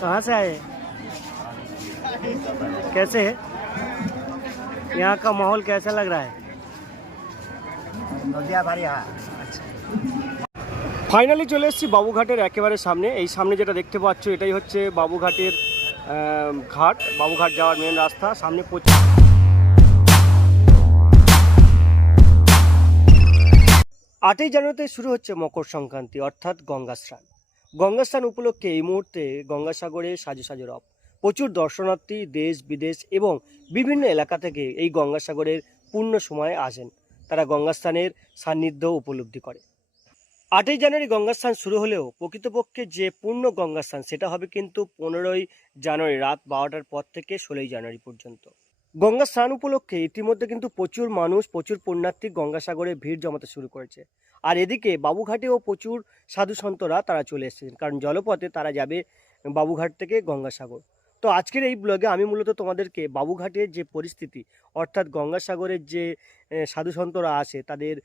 कहाँ से आए कैसे है यहाँ का माहौल कैसा लग रहा है নদিয়া বাড়ি হ্যাঁ ফাইনালি চলে এসেছি বাবুঘাটের একেবারে সামনে এই সামনে যেটা দেখতে পাচ্ছ এটাই হচ্ছে বাবুঘাটের আহ, ঘাট বাবুঘাট যাওয়ার মেন রাস্তা সামনে প্রচুর আটই জানুয়ারিতে শুরু হচ্ছে মকর সংক্রান্তি, অর্থাৎ গঙ্গা স্নান। গঙ্গা স্নান উপলক্ষে এই মুহূর্তে গঙ্গাসাগরে সাজু সাজু রব। প্রচুর দর্শনার্থী, দেশ, বিদেশ এবং বিভিন্ন এলাকা থেকে এই গঙ্গাসাগরের পূর্ণ সময়ে আসেন। তারা গঙ্গাস্থানের সান্নিধ্য উপলব্ধি করে। আটই জানুয়ারি গঙ্গা স্নান শুরু হলেও প্রকৃতপক্ষে যে পূর্ণ গঙ্গাস্থান সেটা হবে কিন্তু পনেরোই জানুয়ারি রাত বারোটার পর থেকে ষোলোই জানুয়ারি পর্যন্ত। গঙ্গা স্নান উপলক্ষে ইতিমধ্যে কিন্তু প্রচুর মানুষ, প্রচুর পুণ্যার্থী গঙ্গাসাগরে ভিড় জমাতে শুরু করেছে। আর এদিকে বাবুঘাটেও প্রচুর সাধু সন্তরা তারা চলে এসেছেন, কারণ জলপথে তারা যাবে বাবুঘাট থেকে গঙ্গাসাগর তো আজকের এই ব্লগে আমি মূলত তোমাদেরকে বাবুঘাটের যে পরিস্থিতি, অর্থাৎ গঙ্গাসাগরের যে সাধু সন্তরা আসে, তাদের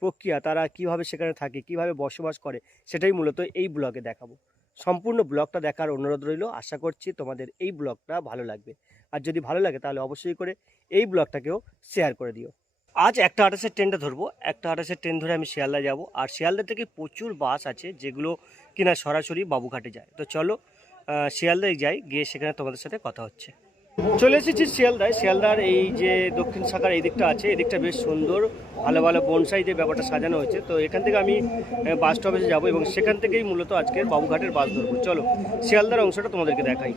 প্রক্রিয়া, তারা কীভাবে সেখানে থাকে, কীভাবে বসবাস করে, সেটাই মূলত এই ব্লগে দেখাবো। সম্পূর্ণ ব্লগটা দেখার অনুরোধ রইল। আশা করছি তোমাদের এই ব্লগটা ভালো লাগবে। আর যদি ভালো লাগে তাহলে অবশ্যই করে এই ব্লগটাকেও শেয়ার করে দিও। আজ একটা আঠাশের ট্রেনটা ধরবো। একটা আঠাশের ট্রেন ধরে আমি শিয়ালদা যাব। আর শিয়ালদা থেকে প্রচুর বাস আছে যেগুলো কিনা সরাসরি বাবুঘাটে যায়। তো চলো শিয়ালদায় যাই, গিয়ে সেখানে তোমাদের সাথে কথা হচ্ছে। চলে এসেছি শিয়ালদায় শিয়ালদার এই যে দক্ষিণ শাখার এই দিকটা আছে এই দিকটা বেশ সুন্দর ভালো ভালো বনসাই দিয়ে ব্যাপারটা সাজানো হয়েছে তো এখান থেকে আমি বাস স্টপেজে যাব এবং সেখান থেকেই মূলত আজকের বাবুঘাটের বাস ধরবো চলো শিয়ালদার অংশটা তোমাদেরকে দেখাই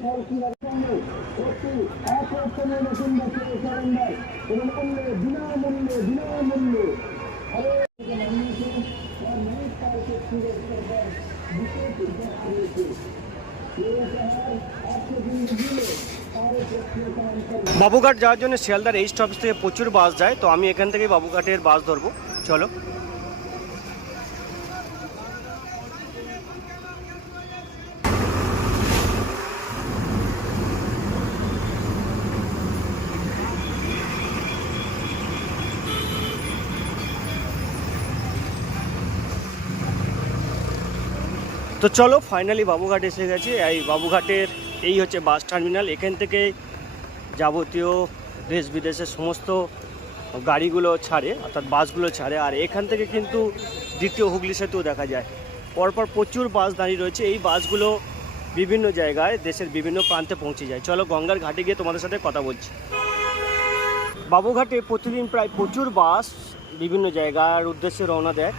বাবুঘাট যাওয়ার জন্য শিয়ালদার এই স্টপেজ থেকে প্রচুর বাস যায়, তো আমি এখান থেকে বাবুঘাটের বাস ধরবো। চলো। তো চলো ফাইনালি বাবুঘাট এসে গেছে। এই বাবুঘাটের এই হচ্ছে বাস টার্মিনাল এখান থেকে যাবতীয় দেশ বিদেশের সমস্ত গাড়িগুলো ছাড়ে, অর্থাৎ বাসগুলো ছাড়ে। আর এখান থেকে কিন্তু দ্বিতীয় হুগলি সেতুও দেখা যায়। পরপর প্রচুর বাস দাঁড়িয়ে রয়েছে। এই বাসগুলো বিভিন্ন জায়গায় দেশের বিভিন্ন প্রান্তে পৌঁছে যায়। চলো, গঙ্গার ঘাটে গিয়ে তোমাদের সাথে কথা বলছি। বাবুঘাটে প্রতিদিন প্রায় প্রচুর বাস বিভিন্ন জায়গার উদ্দেশ্যে রওনা দেয়।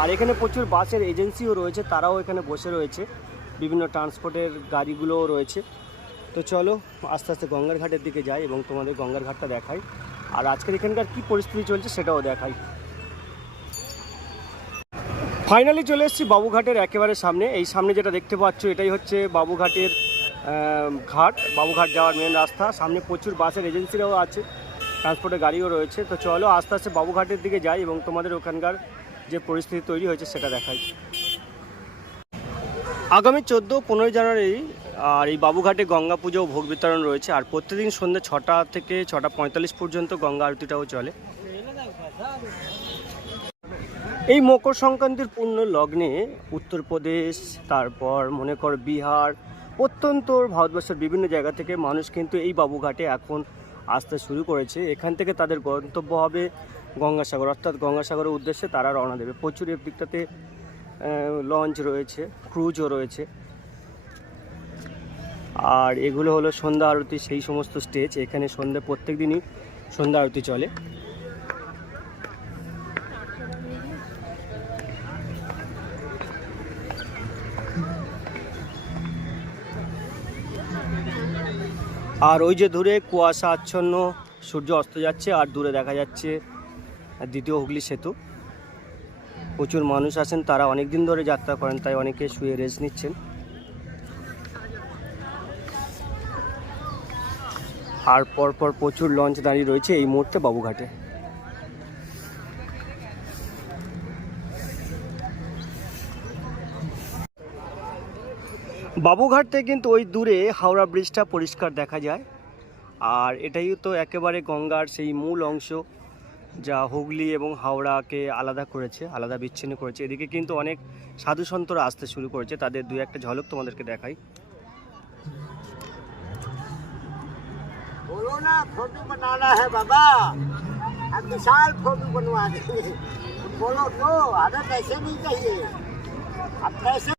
আর এখানে প্রচুর বাসের এজেন্সিও রয়েছে, তারাও এখানে বসে রয়েছে। বিভিন্ন ট্রান্সপোর্টের গাড়িগুলোও রয়েছে। তো চলো, আস্তে আস্তে গঙ্গার ঘাটের দিকে যাই এবং তোমাদের গঙ্গার ঘাটটা দেখাই। আর আজকের এখানকার কী পরিস্থিতি চলছে সেটাও দেখাই। ফাইনালি চলে এসেছি বাবুঘাটের একেবারে সামনে। এই সামনে যেটা দেখতে পাচ্ছ, এটাই হচ্ছে বাবুঘাটের ঘাট। বাবুঘাট যাওয়ার মেন রাস্তা। সামনে প্রচুর বাসের এজেন্সিরাও আছে, ট্রান্সপোর্টের গাড়িও রয়েছে। তো চলো, আস্তে আস্তে বাবুঘাটের দিকে যাই এবং তোমাদের ওখানকার যে পরিস্থিতি তৈরি হয়েছে সেটা দেখাই। আগামী চোদ্দ পনেরোই জানুয়ারি, আর এই বাবুঘাটে গঙ্গা পুজো ও ভোগ বিতরণ রয়েছে, আর প্রতিদিন সন্ধ্যে ছটা থেকে ছটা পঁয়তাল্লিশ পর্যন্ত গঙ্গা আরতিটাও চলে। এই মকর সংক্রান্তির পূর্ণ লগ্নে উত্তরপ্রদেশ, তারপর মনে কর বিহার, অত্যন্ত ভারতবর্ষের বিভিন্ন জায়গা থেকে মানুষ কিন্তু এই বাবুঘাটে এখন আসতে শুরু করেছে। এখান থেকে তাদের গন্তব্য হবে গঙ্গাসাগর, অর্থাৎ গঙ্গাসাগরের উদ্দেশ্যে তারা রওনা দেবে। প্রচুর এই দিকটাতে লঞ্চ রয়েছে ক্রুজও রয়েছে। আর এগুলো হলো সন্ধ্যা আরতি, সেই সমস্ত স্টেজ এখানে সন্ধ্যে প্রত্যেক দিনই সন্ধ্যা আরতি চলে। আর ওই যে দূরে কুয়াশা আচ্ছন্ন সূর্য অস্ত যাচ্ছে, আর দূরে দেখা যাচ্ছে দ্বিতীয় হুগলি সেতু। প্রচুর মানুষ আছেন, তারা অনেক দিন ধরে যাত্রা করেন, তাই অনেকে শুয়ে রেস্ট নিচ্ছেন। আর পরপর প্রচুর লঞ্চ দাঁড়িয়ে রয়েছে এই মুহূর্তে বাবুঘাটে। বাবুঘাট থেকে কিন্তু ওই দূরে হাওড়া ব্রিজটা পরিষ্কার দেখা যায়। আর এটাই তো একেবারে গঙ্গার সেই মূল অংশ। যা হুগলি এবং হাওড়াকে আলাদা করেছে আলাদা বিচ্ছিন্ন করেছে এদিকে কিন্তু অনেক সাধু সন্তরা আসতে শুরু করেছে তাদের দুই একটা ঝলক তোমাদেরকে দেখাই बोलो ना फोटो बनाना है बाबा अब विशाल फोटो बनवा देंगे बोलो तो आदत ऐसे नहीं चाहिए अब कैसे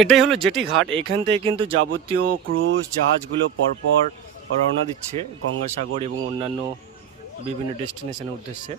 এটাই হলো জেটি ঘাট। এখান থেকে কিন্তু যাবতীয় ক্রুজ জাহাজগুলো পরপর রওনা দিচ্ছে গঙ্গাসাগর এবং অন্যান্য বিভিন্ন ডেস্টিনেশনের উদ্দেশ্যে।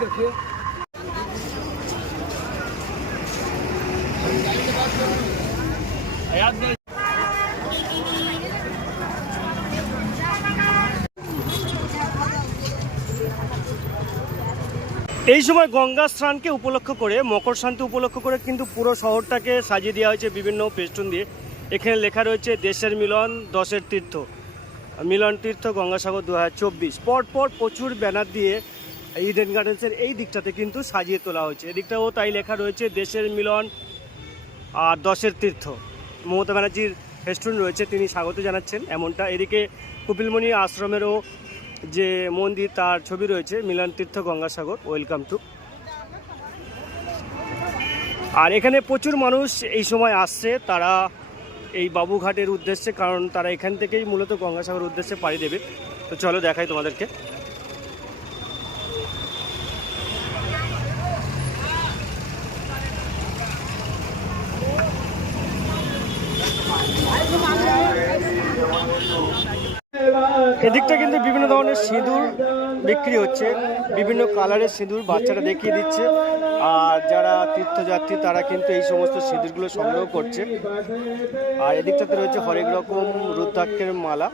देखिए এই সময় গঙ্গা স্নানকে উপলক্ষ করে, মকর শান্তি উপলক্ষ করে কিন্তু পুরো শহরটাকে সাজিয়ে দেওয়া হয়েছে বিভিন্ন পেস্টুন দিয়ে। এখানে লেখা রয়েছে, দেশের মিলন, দশের তীর্থ। মিলন তীর্থ গঙ্গাসাগর দু হাজার চব্বিশ। পরপর প্রচুর ব্যানার দিয়ে ইডেন গার্ডেন্সের এই দিকটাতে কিন্তু সাজিয়ে তোলা হয়েছে। এদিকটাও তাই লেখা রয়েছে, দেশের মিলন আর দশের তীর্থ। মমতা ব্যানার্জির ফেস্টুন রয়েছে, তিনি স্বাগত জানাচ্ছেন এমনটা। এদিকে কপিলমণি আশ্রমেরও যে মন্দির তার ছবি রয়েছে, মিলন তীর্থ গঙ্গাসাগর ওয়েলকাম টু আর এখানে প্রচুর মানুষ এই সময় আসছে, তারা এই বাবুঘাটের উদ্দেশ্যে, কারণ তারা এখান থেকেই মূলত গঙ্গাসাগর উদ্দেশ্যে পাড়ি দেবে। তো চলো দেখাই তোমাদেরকে। এদিকটা কিন্তু বিভিন্ন ধরনের সিঁদুর বিক্রি হচ্ছে, বিভিন্ন কালারের সিঁদুর বাচ্চারা দেখিয়ে দিচ্ছে, আর যারা তীর্থযাত্রী তারা কিন্তু এই সমস্ত সিঁদুরগুলো সংগ্রহ করছে। আর এদিকটাতে রয়েছে হরেক রকম রুদ্রাক্ষের মালা।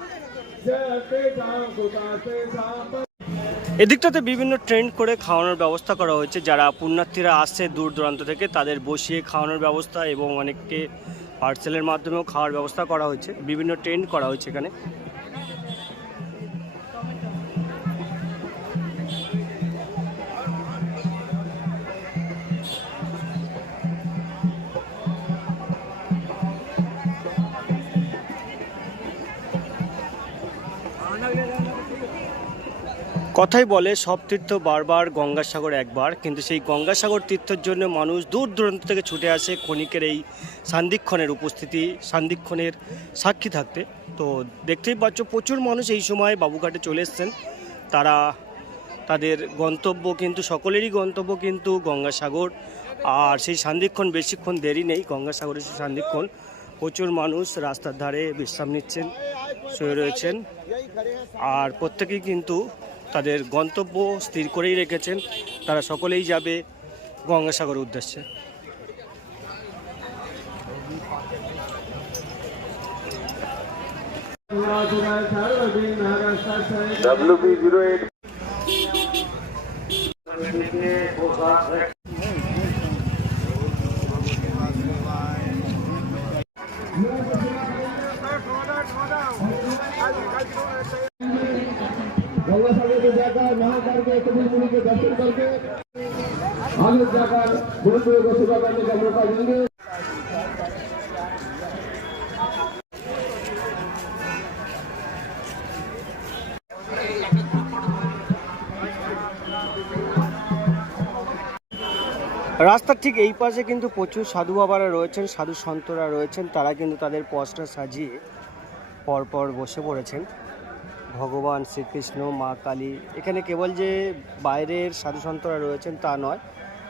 এদিকটাতে বিভিন্ন ট্রেন্ড করে খাওয়ানোর ব্যবস্থা করা হয়েছে। যারা পুণ্যার্থীরা আসছে দূর দূরান্ত থেকে, তাদের বসিয়ে খাওয়ানোর ব্যবস্থা এবং অনেককে পার্সেলের মাধ্যমেও খাওয়ার ব্যবস্থা করা হয়েছে। বিভিন্ন ট্রেন্ড করা হয়েছে এখানে। কথাই বলে, সব তীর্থ বারবার গঙ্গাসাগর একবার, কিন্তু সেই গঙ্গাসাগর তীর্থের জন্য মানুষ দূর দূরান্ত থেকে ছুটে আসে ক্ষণিকের এই সান্দিক্ষণের উপস্থিতি, সান্দিক্ষণের সাক্ষী থাকতে। তো দেখতেই পাচ্ছ, প্রচুর মানুষ এই সময় বাবুঘাটে চলে এসছেন। তারা, তাদের গন্তব্য কিন্তু, সকলেরই গন্তব্য কিন্তু গঙ্গাসাগর। আর সেই সান্দিক্ষণ বেশিক্ষণ দেরি নেই, গঙ্গাসাগরের সান্দিক্ষণ। প্রচুর মানুষ রাস্তার ধারে বিশ্রাম নিচ্ছেন, শুয়ে রয়েছেন। আর প্রত্যেকেই কিন্তু তাদের গন্তব্য স্থির করেই রেখেছেন। তারা সকলেই যাবে গঙ্গাসাগরের উদ্দেশ্যে। রাস্তার ঠিক এই পাশে কিন্তু প্রচুর সাধু বাবারা রয়েছেন, সাধু সন্তরা রয়েছেন, তারা কিন্তু তাদের পশটা সাজিয়ে পরপর বসে পড়েছেন। ভগবান শ্রীকৃষ্ণ, মা কালী, এখানে কেবল যে বাইরের সাধু সন্তরা রয়েছেন তা নয়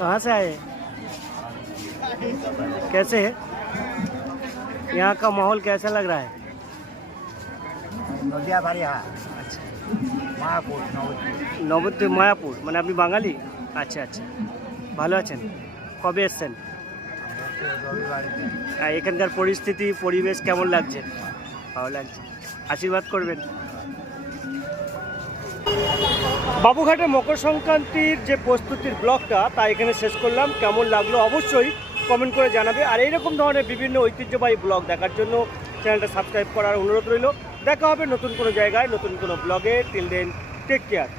कहाँ से आए कैसे है यहाँ का माहौल कैसा लग रहा है নদিয়া বাড়ি হ্যাঁ মায়াপুর নবদ্বীপ নবদ্বীপ মায়াপুর মানে আপনি বাঙালি আচ্ছা আচ্ছা ভালো আছেন কবে এসছেন রবিবার আর এখানকার পরিস্থিতি পরিবেশ কেমন লাগছে ভালো লাগছে আশীর্বাদ করবেন বাবুঘাটের মকর সংক্রান্তির যে প্রস্তুতির ব্লগটা, তা এখানে শেষ করলাম। কেমন লাগল অবশ্যই কমেন্ট করে জানাবে। আর এইরকম ধরনের বিভিন্ন ঐতিহ্যবাহী ব্লগ দেখার জন্য চ্যানেলটা সাবস্ক্রাইব করার অনুরোধ রইল। দেখা হবে নতুন কোনো জায়গায়, নতুন কোনো ব্লগে। Till then take care